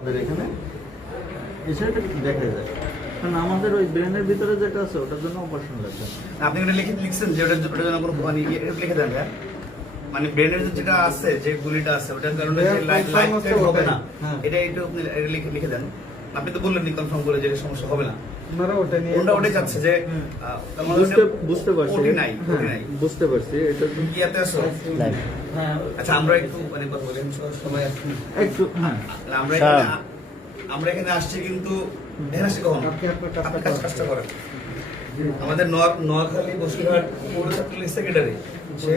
আমাদের এখানে এসে এটা দেখা যায়, কারণ আমাদের ওই ব্রেনের ভিতরে যেটা আছে ওটার জন্য অপারেশন লাগবে। আপনি এটা লিখছেন যে ওটার জন্য কোনো মানে লিখে দেন, হ্যাঁ মানে ব্রেনের যেটা আছে, যে গুলিটা আছে ওটার কারণে যে লাইট হবে না, এটা একটু আপনি লিখে দেন। আপনি তো বললেন কনফার্ম করে যে সমস্যা হবে না, ওটা যাচ্ছে যে বুঝতে পারছি, ওটি নাই বুঝতে পারছি। এটা তো ইয়াতে আসো। আচ্ছা আমরা একটু মানে কথা বলেন সবাই একটু, হ্যাঁ আমরা এখানে আসছি, কিন্তু এখানে আসছি কখন? আপনি কাজটা করেন। আমাদের নোয়াখালী বসিরহাট পৌর ছাত্রলীগ সেক্রেটারি, সে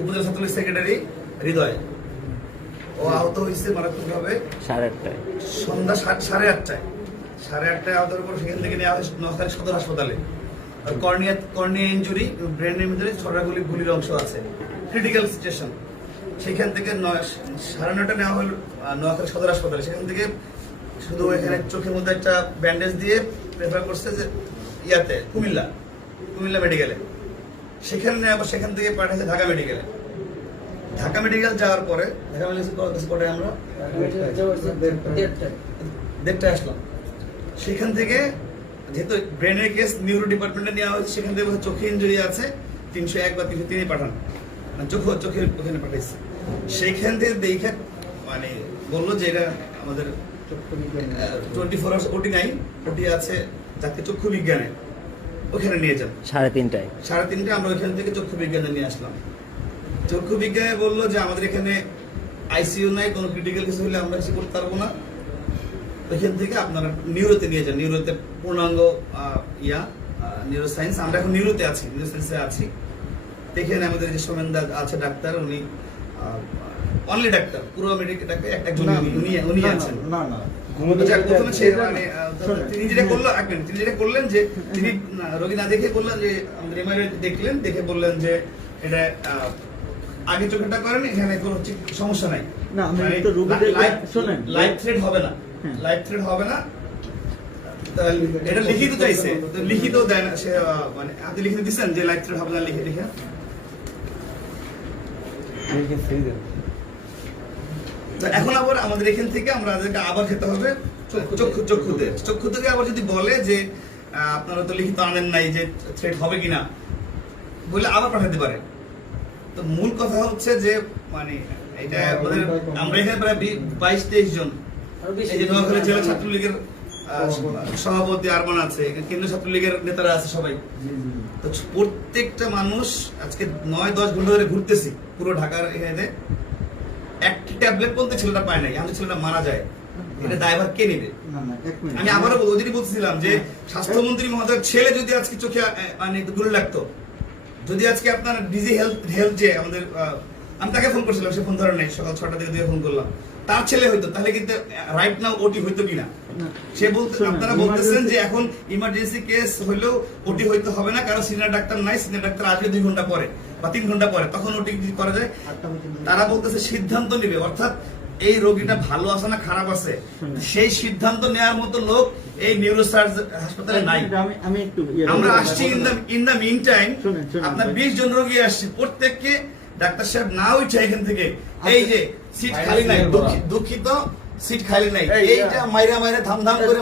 উপজেলা ছাত্রলীগ সেক্রেটারি হৃদয়, ও আহত হয়েছে মারাত্মকভাবে 8:30 সন্ধ্যা 8:30 আহতের উপর সেখান থেকে নেওয়া হয় নোয়াখালী সদর হাসপাতালে। কর্নিয়া ইনজুরি, ব্রেনের ভিতরে ছড়া গুলির অংশ আছে, ক্রিটিক্যাল সিচুয়েশন। সেখান থেকে 9:30 নেওয়া হল নোয়াখালী সদর হাসপাতালে। সেখান থেকে শুধু এখানে চোখের মধ্যে একটা ব্যান্ডেজ দিয়ে প্রেফার করছে যে ইয়াতে কুমিল্লা মেডিকেলে। সেখানে আবার সেখান থেকে পাঠিয়েছে ঢাকা মেডিকেলে। ঢাকা মেডিকেল যাওয়ার পরে ঢাকা মেডিকেল আমরা 1:30 আসলাম। সেখান থেকে যেহেতু ব্রেনের কেস নিউরো ডিপার্টমেন্টে নেওয়া হয়েছে, সেখান থেকে চোখে ইঞ্জুরি আছে 301 বা 303 পাঠান, মানে চোখের ওখানে পাঠাইছে। সেইখান থেকে দেখে মানে বললো যে এটা আমাদের 24 আওয়ার্স ওটি নাই, ওটি আছে যাকে চক্ষু বিজ্ঞানে, ওখানে নিয়ে যান। 3:30 আমরা ওইখান থেকে চক্ষু বিজ্ঞানে নিয়ে আসলাম। চক্ষু বিজ্ঞানে বললো যে আমাদের এখানে আইসিইউ নাই, কোনো ক্রিটিক্যাল কিছু হলে আমরা কিছু করতে পারবো না, ওইখান থেকে আপনারা নিউরোতে নিয়ে যান। নিউরোতে পূর্ণাঙ্গ নিউরো সায়েন্স, আমরা এখন নিউরোতে আছি, নিউরো সায়েন্সে আছি। এখানে আমাদের যে সোমেনদা আছে ডাক্তার, উনি অনলি ডাক্তার, পুরো মেডিকেল একজন উনি আছেন। তিনি যেটা করলেন যে তিনি রোগী না দেখে বললেন যে আমাদের এমআরআই দেখলেন, দেখে বললেন যে এটা আগে চোখেটা করেন, এখানে কোনো সমস্যা নাই, লাইফ থ্রেট হবে না, এটা লিখিত চাইছে, লিখিত দেয় না সে, মানে আপনি লিখিত দিচ্ছেন যে লাইফ থ্রেট হবে না, লিখে এখন আবার আমাদের এখান থেকে আমাদেরকে আবার খেতে হবে চক্ষু থেকে আবার যদি বলে যে আপনারা তো লিখিত আনেন নাই যে থ্রেট হবে কিনা, বলে আবার পাঠাতে পারে। তো মূল কথা হচ্ছে যে মানে এটা আমরা এখানে প্রায় 22-23 জন, এই যে নোয়াখালী জেলা ছাত্রলীগের সভাপতি আরমান আছে, কেন্দ্রীয় ছাত্রলীগের নেতারা আছে সবাই। তো প্রত্যেকটা মানুষ আজকে 9-10 ঘন্টা ধরে ঘুরতেছি পুরো ঢাকার এখানে, একটা ট্যাবলেট বলতে ছেলেটা পায় নাই, আমাদের ছেলেটা মারা যায়, এটা দায়ভার কে নেবে? আমি আবারও ওদিনই বলছিলাম যে স্বাস্থ্যমন্ত্রী মহোদয়ের ছেলে যদি আজকে চোখে মানে গুলি লাগতো, যদি আজকে আপনার ডিজি হেলথ যে আমাদের, আমি তাকে ফোন করছিলাম, সে ফোন ধরে নাই, সকাল 6টা থেকে দিয়ে ফোন করলাম, তার ছেলে হইতো, তাহলে কিন্তু রাইট নাও ওটি হইতো কিনা? সে বলতে, আপনারা বলতেছেন যে এখন ইমার্জেন্সি কেস হইলেও ওটি হইতে হবে না, কারণ সিনিয়র ডাক্তার নাই, সিনিয়র ডাক্তার আসবে 2 ঘন্টা পরে বা 3 ঘন্টা পরে, তখন ওটি করা যায়। তারা বলতেছে সিদ্ধান্ত নিবে, অর্থাৎ এই রোগীটা ভালো আছে না খারাপ আছে সেই সিদ্ধান্ত নেওয়ার মতো লোক এই নিউরোসার্জন হাসপাতালে নাই। আমরা আসছি ইন দা মিন টাইম, আপনার 20 জন রোগী আসছে, প্রত্যেককে ডাক্তার সাহেব না উঠে এখান থেকে এই যে সিট খালি নাই, দুঃখিত সিট খালি নাই, এইটা মাইরা ধাম করে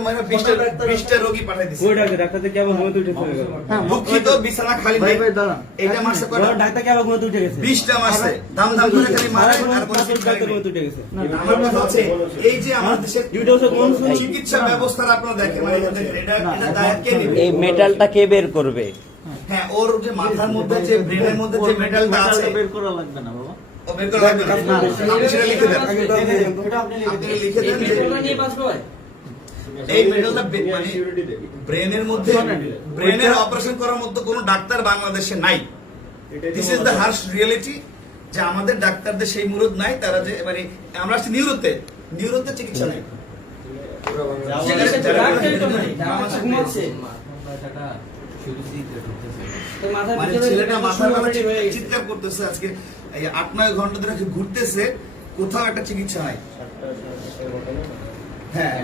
20টা রোগী পাঠাই দিছে। ওই ডাক্তার কে আবার ঘুমোতে উঠে চলে গেল, দুঃখিত বিছানা খালি নাই, এইটা মারছে কয়টা? ডাক্তার কে আবার ঘুমোতে উঠে গেছে, 20টা মারছে, ধাম করে খালি মারে, আর কোনো সিট খালি ঘুমোতে উঠে গেছে। আমার কথা হচ্ছে এই যে আমাদের দেশের চিকিৎসা ব্যবস্থা আপনারা দেখেন, মানে এটা দায় কে নেবে? এই মেটালটা কে বের করবে? হ্যাঁ, ওর যে মাথার মধ্যে যে ব্রেনের মধ্যে যে মেটালটা আছে বের করা লাগবে না বাবা, ও বের করা লাগবে না, আপনি সেটা লিখে দেন, আপনি লিখে দেন যে এই মেটালটা মানে ব্রেনের মধ্যে, ব্রেনের অপারেশন করার মতো কোনো ডাক্তার বাংলাদেশে নাই। This is the harsh reality, যে আমাদের ডাক্তারদের সেই মুরুদ নাই, তারা যে মানে আমরা আসছি নিউরোতে চিকিৎসা নাই, মানে ছেলেটা মাথার চিৎকার করতেছে, আজকে 8-9 ঘন্টা ধরে ঘুরতেছে, কোথাও একটা চিকিৎসা নাই। হ্যাঁ,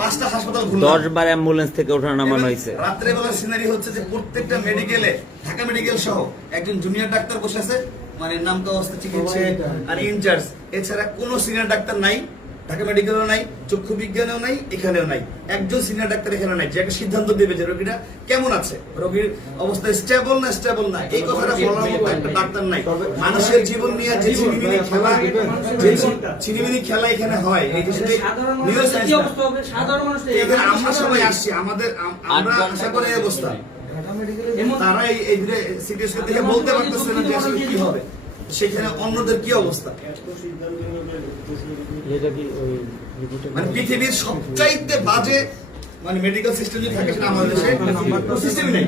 5টা হাসপাতাল ঘুরলাম, 10 বার অ্যাম্বুলেন্স থেকে ওঠানো নামানো হয়েছে। রাত্রে বেলা সিনারি হচ্ছে যে প্রত্যেকটা মেডিকেলে, ঢাকা মেডিকেল সহ একজন জুনিয়র ডাক্তার বসে আছে, মানে নামকা অবস্থা চিকিৎসক আর ইনচার্জ, এছাড়া কোনো সিনিয়র ডাক্তার নাই। ঢাকা মেডিকেলেও নাই, চক্ষু বিজ্ঞানেও নাই, এখানেও নাই। একজন সিনিয়র ডাক্তার এখানে নাই যে একটা সিদ্ধান্ত দেবে যে রোগীটা কেমন আছে, রোগীর অবস্থা স্টেবল না, এই কথাটা বলার মতো একটা ডাক্তার নাই। মানুষের জীবন নিয়ে যে ছিনিমিনি খেলা এখানে হয়, এই যে এখানে আমরা সবাই আসছি, আমরা আশা করে এই অবস্থা। তারা এই সিরিয়াস দেখে বলতে পারতেছে না যে আসলে কি হবে, সেখানে অন্যদের কি অবস্থা। মানে পৃথিবীর সবচাইতে বাজে মানে মেডিকেল সিস্টেম যদি থাকে সেটা আমাদের দেশে সিস্টেমই নেই,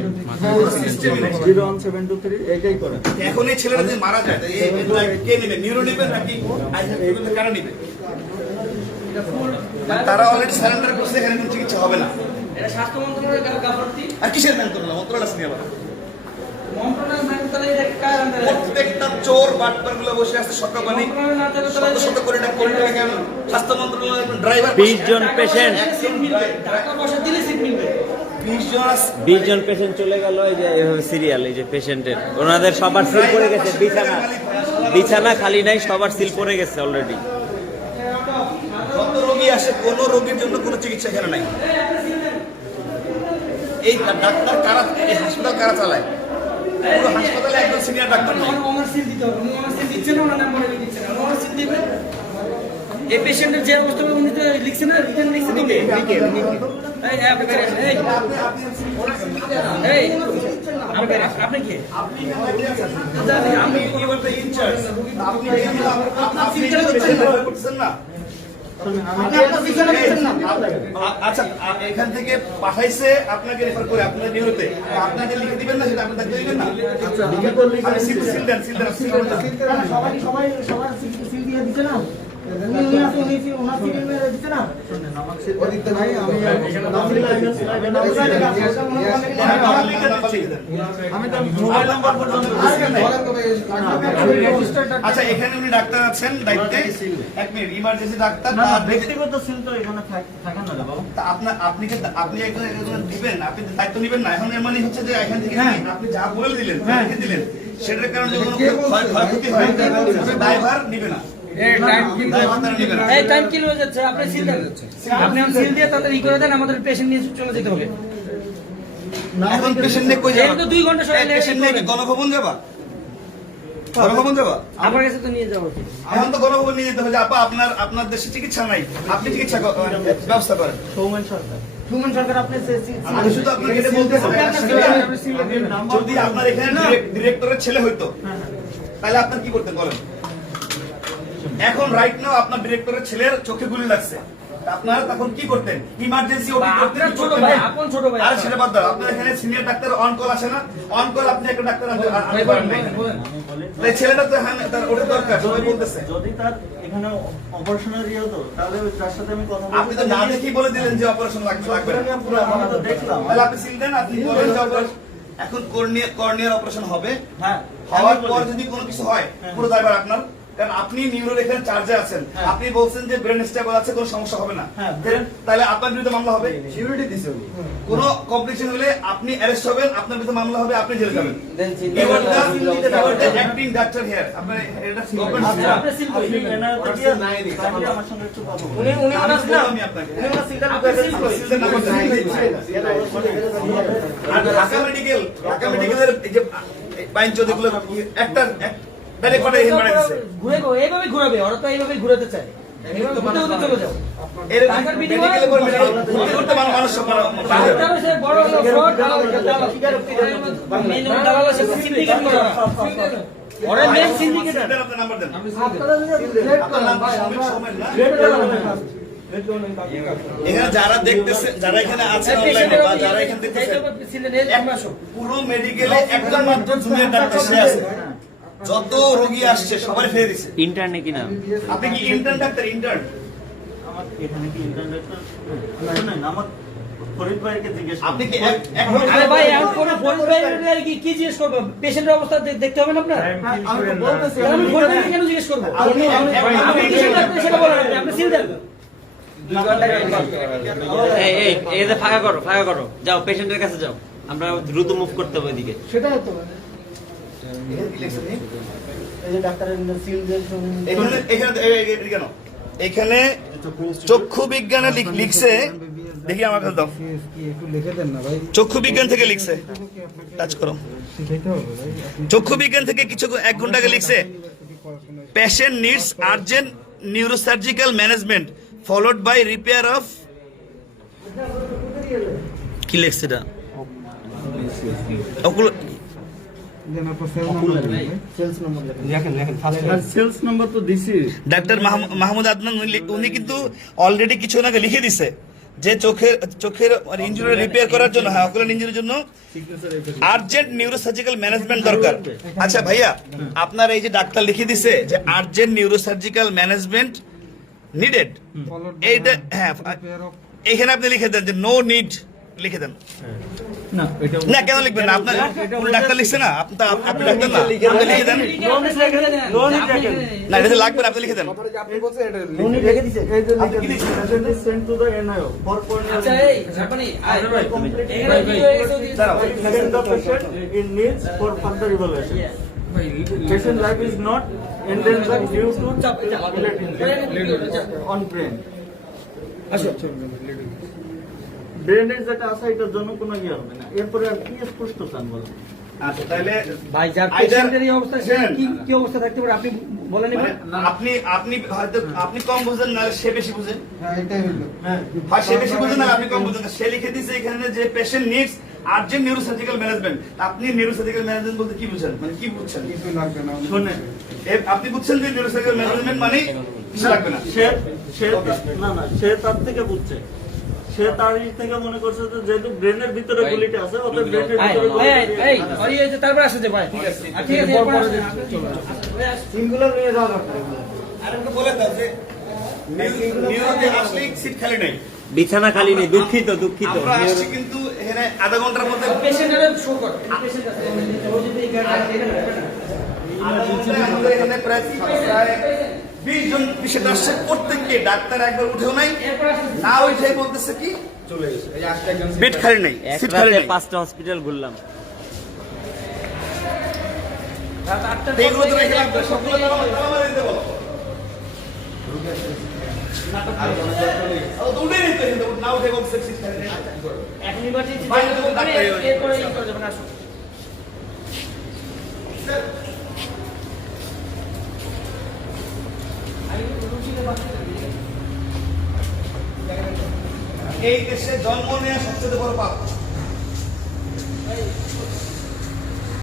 সিস্টেমই নেই। 01723 এটাই করে। এখন এই ছেলেরা যদি মারা যায় কে নেবে, নিউরো নেবে নাকি কারা নেবে? তারা অলরেডি সারেন্ডার করছে, এখানে কোনো চিকিৎসা হবে না। এটা স্বাস্থ্য মন্ত্রণালয়ের গাফলতি। আর কিসের মন্ত্রণালয়? মন্ত্রণালয় আছে আবার মন্ত্রণালয় এটা কার আন্ডারে? প্রত্যেকটা চোর বাটপার গুলো বসে আছে সকাবানি শত কোটি টাকা কেন স্বাস্থ্য মন্ত্রণালয়ের ড্রাইভার 20 জন পেশেন্ট, টাকা পয়সা দিলে সিট মিলবে। 20 জন পেশেন্ট চলে গেল। এই যে এভাবে সিরিয়াল, এই যে পেশেন্টের ওনাদের সবার সিল পড়ে গেছে, বিছানা খালি নাই, সবার সিল পড়ে গেছে অলরেডি। যত রোগী আসে, কোন রোগীর জন্য কোনো চিকিৎসা এখানে নাই। এই ডাক্তার কারা, এই হাসপাতাল কারা চালায়? পুরো হাসপাতালে একজন সিনিয়র ডাক্তার নেই। ওনার সিট দিতে হবে, ওনার সিট দিচ্ছে না, ওনার নাম্বার দিচ্ছে না, ওনার সিট দিবে। এই পেশেন্টের যে অবস্থা উনি তো লিখছে না, রিটার্ন লিখছে দিবে। এই আপনি আপনি কি আপনি কি বলতে ইনচার্জ? আপনি করছেন না? আচ্ছা, এখান থেকে পাঠাইছে আপনাকে রেফার করে আপনার নিয়মিতে আপনাকে লিখে দিবেন না, সেটা আপনি তাকে দিবেন না। আচ্ছা, লিখে তো লিখে আপনি সিল দেন। সবাই সিল দিয়ে দিচ্ছে না। উনি আছে, ওনার সিল দিচ্ছে না। শুনেন, আমার সিদ্ধান্ত নাই, আমি তো মোবাইল নাম্বার পর্যন্ত আচ্ছা, এখানে উনি ডাক্তার আছেন দায়িত্বে, এক মিনিট, ইমার্জেন্সি ডাক্তার। না, ব্যক্তিগত সিল তো এখানে থাকে না রে বাবা। তা আপনি একজন দিবেন, আপনি দায়িত্ব নেবেন না। এখন এর মানে হচ্ছে যে এখান থেকে আপনি যা বলে দিলেন, লিখে দিলেন, সেটার কারণে যদি কোনো ক্ষয়ক্ষতি হয়, দায়ভার নিবে না। এই টাইম কিল হয়ে যাচ্ছে, আপনি সিল দেন। আপনি সিল দিয়ে তাদের ই করে দেন, আমাদের পেশেন্ট নিয়ে চলে যেতে হবে। এখন পেশেন্ট নিয়ে কই যাবা? এই তো 2 ঘন্টা সময় লাগে। পেশেন্ট নিয়ে কি গণভবন যাবা? গণভবন যাবা? আমার কাছে তো নিয়ে যাওয়া উচিত। এখন তো গণভবন নিয়ে যেতে হবে যে আপা আপনার দেশে চিকিৎসা নাই, আপনি চিকিৎসা ব্যবস্থা করেন। সৌমেন সরকার। সুমন সরকার আপনি আমি শুধু আপনাকে এটা বলতে চাই, যদি আপনার এখানে ডিরেক্টরের ছেলে হইতো তাহলে আপনার কি করতেন বলেন? এখন রাইট নাও আপনার ডিরেক্টরের ছেলের চোখে গুলি লাগছে, আপনারা তখন কি করতেন? ইমার্জেন্সি ওটি করতেন, আপনার ছোট ভাই, আপন ছোট ভাই। আর সেটা বাদ দাও, আপনার এখানে সিনিয়র ডাক্তার অন কল আসে না? অন কল আপনি একটা ডাক্তার আনতে পারেন না। তাই ছেলেটা তো তার ওটা দরকার, সবাই বলতেছে। যদি তার এখানে অপারেশনের ইয়ে হতো, তাহলে তার সাথে আমি কথা আপনি তো না দেখেই বলে দিলেন যে অপারেশন লাগবে না। আমি তো দেখলাম। তাহলে আপনি সিল দেন, আপনি বলেন যে অপারেশন এখন কর্নিয়ার অপারেশন হবে, হ্যাঁ, হওয়ার পর যদি কোনো কিছু হয় পুরো দায়ভার আপনার, কারণ আপনি নিউরোর এখানে চার্জে আছেন, আপনি বলছেন যে ব্রেন স্টেবল আছে, কোনো সমস্যা হবে না, তাহলে আপনার বিরুদ্ধে মামলা হবে। সিকিউরিটি দিছে, কোনো কমপ্লিকেশন হলে আপনি অ্যারেস্ট হবেন, আপনার বিরুদ্ধে মামলা হবে, আপনি জেলে যাবেন। অ্যাক্টিং ডাক্তার হিয়ার, আপনার এটা গভর্নমেন্ট। আপনি সিল করে আপনি এনআরতে গিয়ে তাহলে আমার সঙ্গে একটু কথা বলুন। উনি ওনার সিল আমি আপনাকে সিলটা আর ঢাকা মেডিকেলের এই যে বাইঞ্চ যেগুলো একটা ডাইরেক্ট করে এখানে বানাই দিছে, ঘুরে এইভাবে ঘুরাবে, ওরা তো এইভাবে ঘুরাতে চায়। এইভাবে ঘুরতে ঘুরতে চলে যাও। এর মেডিকেলে করে মেডিকেল করতে মানুষ সব ডাক্তার হইছে বড় হলো ফ্রড, মেন দালাল আছে সিন্ডিকেট করা। ওরা মেন সিন্ডিকেট। আপনার নাম্বার দেন। আপনারা আপনার নাম সৌমেন না? এখানে যারা দেখতেছে, যারা এখানে আছেন অনলাইনে বা যারা এখানে দেখতেছে, পুরো মেডিকেলে একজন মাত্র জুনিয়র ডাক্তার সে আছে, যত রোগী আসছে সবাই ফেলে দিছে। ইন্টারনে কিনা আপনি কি ইন্টার্ন ডাক্তার? ইন্টার্ন আমার এখানে কি ইন্টারনেট শুনেন, আমার ফরিদ ভাইকে জিজ্ঞেস করুন। আপনি কি আরে ভাই এখন কোন ফরিদ ভাই কি জিজ্ঞেস করব? পেশেন্টের অবস্থা দেখতে হবে না আপনার? আমি তো বলতেছি, আমি ফরিদ ভাইকে কেন জিজ্ঞেস করব? আপনি সেটা বলেন, আপনি সিল দেন। এই যে ফাঁকা করো, যাও পেশেন্টের কাছে যাও, আমরা দ্রুত মুভ করতে হবে এদিকে। সেটা হতো এখানে কি লিখছে দেখি? এই যে ডাক্তারের সিল যে এখানে এখানে কেন এখানে চক্ষু বিজ্ঞানে লিখছে দেখি আমার কাছে দাও চক্ষু বিজ্ঞান থেকে লিখছে টাচ করো চক্ষু বিজ্ঞান থেকে কিছু 1 ঘন্টা আগে লিখছে patient needs urgent neurosurgical management followed by repair of কি লিখছে এটা সেলস নম্বর লেখা দেখেন দেখেন সেলস নাম্বার তো দিছি। ডাক্তার মাহমুদ আদনান উনি কিন্তু অলরেডি কিছু আগে লিখে দিছে যে চোখের ইনজুরি রিপেয়ার করার জন্য হ্যাঁ অকুলার ইনজুরির জন্য আর্জেন্ট নিউরোসার্জিক্যাল ম্যানেজমেন্ট দরকার। আচ্ছা ভাইয়া আপনার এই যে ডাক্তার লিখে দিছে যে আর্জেন্ট নিউরোসার্জিক্যাল ম্যানেজমেন্ট নিডেড এইটা হ্যাঁ এখানে আপনি লিখে দেন যে নো নিড লিখে দেন না এটা না কেন লিখবেন না আপনার কোন ডাক্তার লিখছে না আপনি ডাক্তার না আপনি লিখে দেন না এটা লাগবে না আপনি লিখে দেন উনি লিখে দিয়েছে এই যে লিখে দিছি patient is sent to the NIO for আচ্ছা এই জাপানি এখানে কি হয়ে গেছে ওদিকে? Send the patient in needs for further evaluation patient life is not endangered due to bullet injury on brain ব্রেনের যেটা আছে এটার জন্য কোনো ইয়ে হবে না এরপরে আর কি স্পষ্ট চান বলেন আচ্ছা তাহলে ভাই যার Either- পেশেন্টের এই অবস্থা সে শুনেন। কি অবস্থা থাকতে পারে আপনি বলে মানে নেবেন আপনি হয়তো আপনি কম বুঝেন না সে বেশি বুঝেন হ্যাঁ এটাই হলো হয় সে বেশি বুঝেন না আপনি কম বুঝেন না। সে লিখে দিয়েছে এখানে যে patient needs urgent neurosurgical management আপনি নিউরোসার্জিক্যাল ম্যানেজমেন্ট বলতে কি বুঝেন মানে কি বুঝছেন শোনেন আপনি বুঝছেন যে নিউরোসার্জিক্যাল ম্যানেজমেন্ট মানে কিছু লাগবে না সে সে না না সে তার থেকে বুঝছে সে তার ই থেকে মনে করছে যে যেহেতু ব্রেনের ভিতরে গুলিটা আছে অতএব ব্রেনের এই ভিতরে এই ওই যে তারপর আসছে ভাই ঠিক আছে ঠিক আছে এরপর আসছে সিঙ্গুলার নিয়ে যাওয়া দরকার আর একটু বলে দাও যে নিউরোতে আসলে সিট খালি নাই বিছানা খালি নেই, দুঃখিত দুঃখিত। আমরা আসছি কিন্তু এখানে আধা ঘন্টার মধ্যে পেশেন্টের শো কর পেশেন্ট আছে ও যদি এখানে আধা ঘন্টায় আমাদের এখানে প্রায় 20 জন পেশেন্ট আসছে প্রত্যেককে ডাক্তার একবার উঠেও নাই না উঠেই বলতেছে কি চলে গেছে বেড খালি নাই এক সিট খালি রাতে নাই 5টা হসপিটাল ঘুরলাম। রাত 8টা এইগুলো তো রেখে লাগবে সবগুলো তালা মারে দিতে বলো তো উঠে নিতে কিন্তু না উঠে বলছে সিট খালি নাই এক ইউনিভার্সিটি বাইরে তো ডাক্তার এরপরে ই করে যাবেন আসুন এই দেশে জন্ম নেওয়া সবচেয়ে বড় পাপ